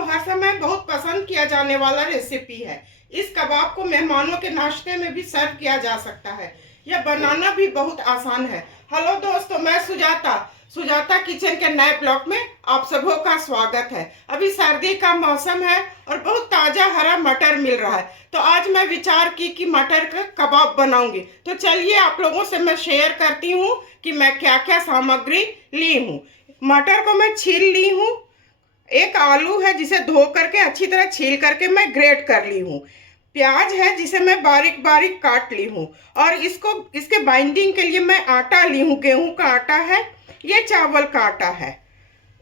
कबाब हर समय बहुत पसंद किया जाने वाला रेसिपी है। इस कबाब को मेहमानों के नाश्ते में भी सर्व किया जा सकता है। यह बनाना भी बहुत आसान है। हेलो दोस्तों, मैं सुजाता सुजाता किचन के नए ब्लॉग में आप सबों का स्वागत है। अभी सर्दी का मौसम है और बहुत ताजा हरा मटर मिल रहा है, तो आज मैं विचार की कि मटर का कबाब बनाऊंगी। तो चलिए आप लोगों से मैं शेयर करती हूँ कि मैं क्या क्या सामग्री ली हूँ। मटर को मैं छील ली हूँ। एक आलू है जिसे धो करके अच्छी तरह छील करके मैं ग्रेट कर ली हूँ। प्याज है जिसे मैं बारीक बारीक काट ली हूँ। और इसके बाइंडिंग के लिए मैं आटा ली हूँ। गेहूं का आटा है, ये चावल का आटा है।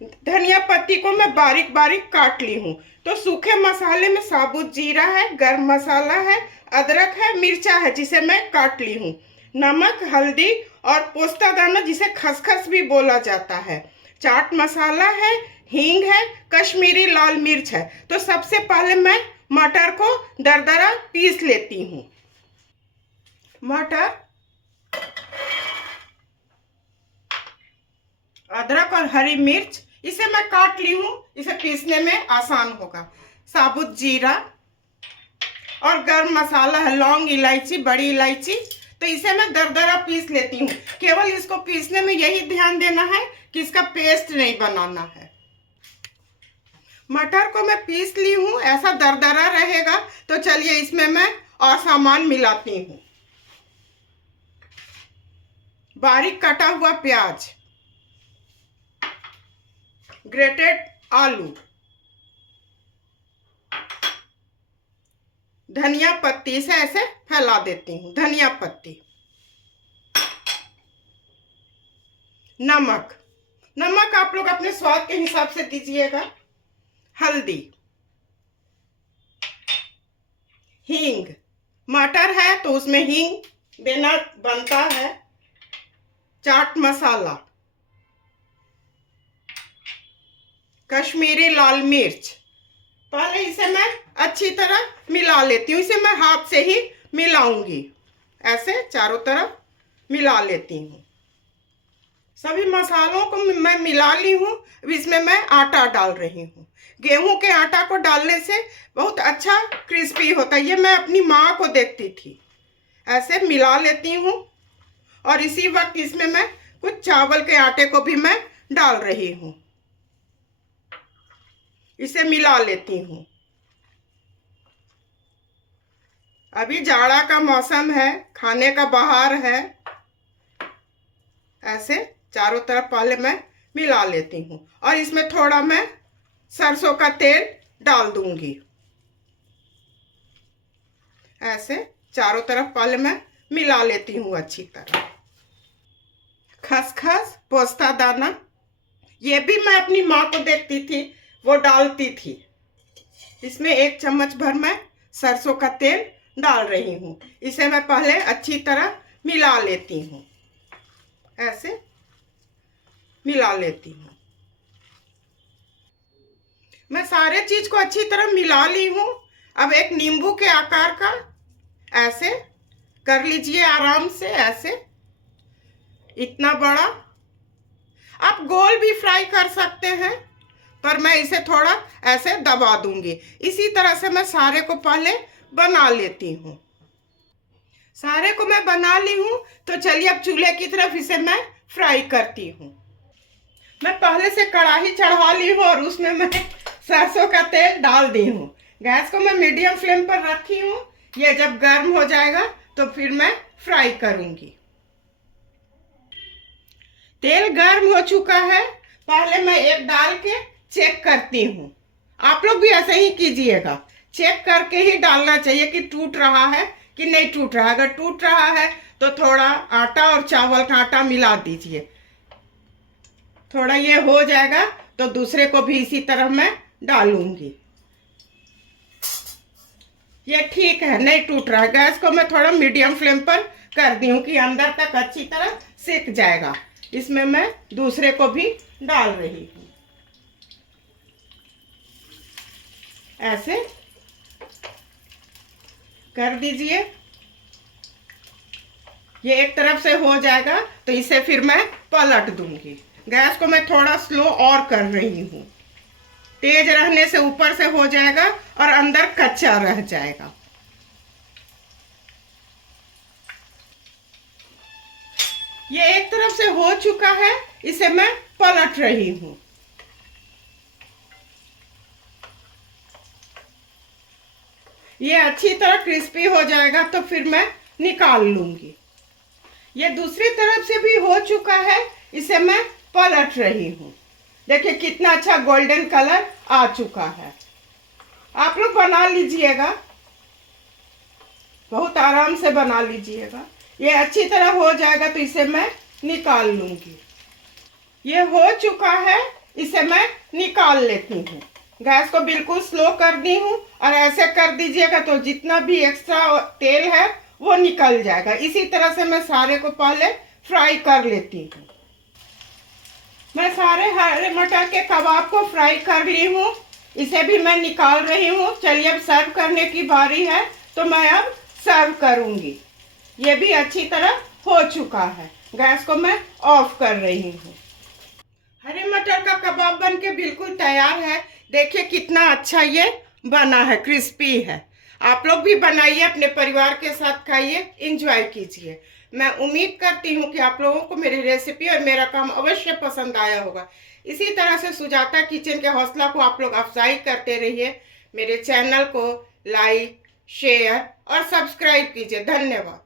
धनिया पत्ती को मैं बारीक बारीक काट ली हूँ। तो सूखे मसाले में साबुत जीरा है, गरम मसाला है, अदरक है, मिर्चा है जिसे मैं काट ली हूँ, नमक, हल्दी और पोस्ता दाना जिसे खसखस भी बोला जाता है, चाट मसाला है, हींग है, कश्मीरी लाल मिर्च है। तो सबसे पहले मैं मटर को दरदरा पीस लेती हूँ। मटर, अदरक और हरी मिर्च इसे मैं काट ली हूँ, इसे पीसने में आसान होगा। साबुत जीरा और गरम मसाला है, लौंग, इलायची, बड़ी इलायची, तो इसे मैं दरदरा पीस लेती हूँ। केवल इसको पीसने में यही ध्यान देना है कि इसका पेस्ट नहीं बनाना है। मटर को मैं पीस ली हूँ, ऐसा दरदरा रहेगा। तो चलिए इसमें मैं और सामान मिलाती हूँ। बारीक कटा हुआ प्याज, ग्रेटेड आलू, धनिया पत्ती, इसे ऐसे फैला देती हूँ, धनिया पत्ती, नमक, नमक आप लोग अपने स्वाद के हिसाब से दीजिएगा, हल्दी, हींग, मटर है तो उसमें हींग देना बनता है, चाट मसाला, कश्मीरी लाल मिर्च। पहले इसे मैं अच्छी तरह मिला लेती हूँ। इसे मैं हाथ से ही मिलाऊंगी, ऐसे चारों तरफ मिला लेती हूँ। सभी मसालों को मैं मिला ली हूँ। अब इसमें मैं आटा डाल रही हूँ। गेहूं के आटा को डालने से बहुत अच्छा क्रिस्पी होता है। ये मैं अपनी माँ को देखती थी। ऐसे मिला लेती हूँ और इसी वक्त इसमें मैं कुछ चावल के आटे को भी मैं डाल रही हूँ। इसे मिला लेती हूँ। अभी जाड़ा का मौसम है, खाने का बहार है। ऐसे चारों तरफ पहले मैं मिला लेती हूँ और इसमें थोड़ा मैं सरसों का तेल डाल दूंगी। ऐसे चारों तरफ पहले मैं मिला लेती हूँ अच्छी तरह। खसखस, पोस्ता दाना, ये भी मैं अपनी माँ को देखती थी, वो डालती थी। इसमें 1 चम्मच भर मैं सरसों का तेल डाल रही हूँ। इसे मैं पहले अच्छी तरह मिला लेती हूँ। ऐसे मिला लेती हूँ। मैं सारे चीज को अच्छी तरह मिला ली हूँ। अब एक नींबू के आकार का ऐसे कर लीजिए आराम से, ऐसे इतना बड़ा। आप गोल भी फ्राई कर सकते हैं, पर मैं इसे थोड़ा ऐसे दबा दूंगी। इसी तरह से मैं सारे को पहले बना लेती हूँ। सारे को मैं बना ली हूँ। तो चलिए अब चूल्हे की तरफ इसे मैं फ्राई करती हूँ। मैं पहले से कढ़ाई चढ़ा ली हूँ और उसमें मैं सरसों का तेल डाल दी हूँ। गैस को मैं मीडियम फ्लेम पर रखी हूँ। ये जब गर्म हो जाएगा तो फिर मैं फ्राई करूंगी। तेल गर्म हो चुका है। पहले मैं एक डाल के चेक करती हूँ। आप लोग भी ऐसे ही कीजिएगा, चेक करके ही डालना चाहिए कि टूट रहा है कि नहीं टूट रहा है। अगर टूट रहा है तो थोड़ा आटा और चावल का आटा मिला दीजिए। थोड़ा ये हो जाएगा तो दूसरे को भी इसी तरह मैं डालूंगी। ये ठीक है, नहीं टूट रहा है। गैस को मैं थोड़ा मीडियम फ्लेम पर कर दी हूँ कि अंदर तक अच्छी तरह सिक जाएगा। इसमें मैं दूसरे को भी डाल रही हूँ। ऐसे कर दीजिए। ये एक तरफ से हो जाएगा तो इसे फिर मैं पलट दूंगी। गैस को मैं थोड़ा स्लो और कर रही हूँ। तेज रहने से ऊपर से हो जाएगा और अंदर कच्चा रह जाएगा। ये एक तरफ से हो चुका है, इसे मैं पलट रही हूँ। ये अच्छी तरह क्रिस्पी हो जाएगा तो फिर मैं निकाल लूंगी। ये दूसरी तरफ से भी हो चुका है, इसे मैं पलट रही हूँ। देखिए कितना अच्छा गोल्डन कलर आ चुका है। आप लोग बना लीजिएगा, बहुत आराम से बना लीजिएगा। ये अच्छी तरह हो जाएगा तो इसे मैं निकाल लूंगी। ये हो चुका है, इसे मैं निकाल लेती हूँ। गैस को बिल्कुल स्लो कर दी हूँ और ऐसे कर दीजिएगा तो जितना भी एक्स्ट्रा तेल है वो निकल जाएगा। इसी तरह से मैं सारे को पहले फ्राई कर लेती हूँ। मैं सारे हरे मटर के कबाब को फ्राई कर ली हूँ, इसे भी मैं निकाल रही हूँ। चलिए अब सर्व करने की बारी है, तो मैं अब सर्व करूँगी। ये भी अच्छी तरह हो चुका है। गैस को मैं ऑफ कर रही हूँ। हरे मटर का कबाब बन के बिल्कुल तैयार है। देखिए कितना अच्छा ये बना है, क्रिस्पी है। आप लोग भी बनाइए, अपने परिवार के साथ खाइए, एंजॉय कीजिए। मैं उम्मीद करती हूँ कि आप लोगों को मेरी रेसिपी और मेरा काम अवश्य पसंद आया होगा। इसी तरह से सुजाता किचन के हौसला को आप लोग अफजाई करते रहिए। मेरे चैनल को लाइक, शेयर और सब्सक्राइब कीजिए। धन्यवाद।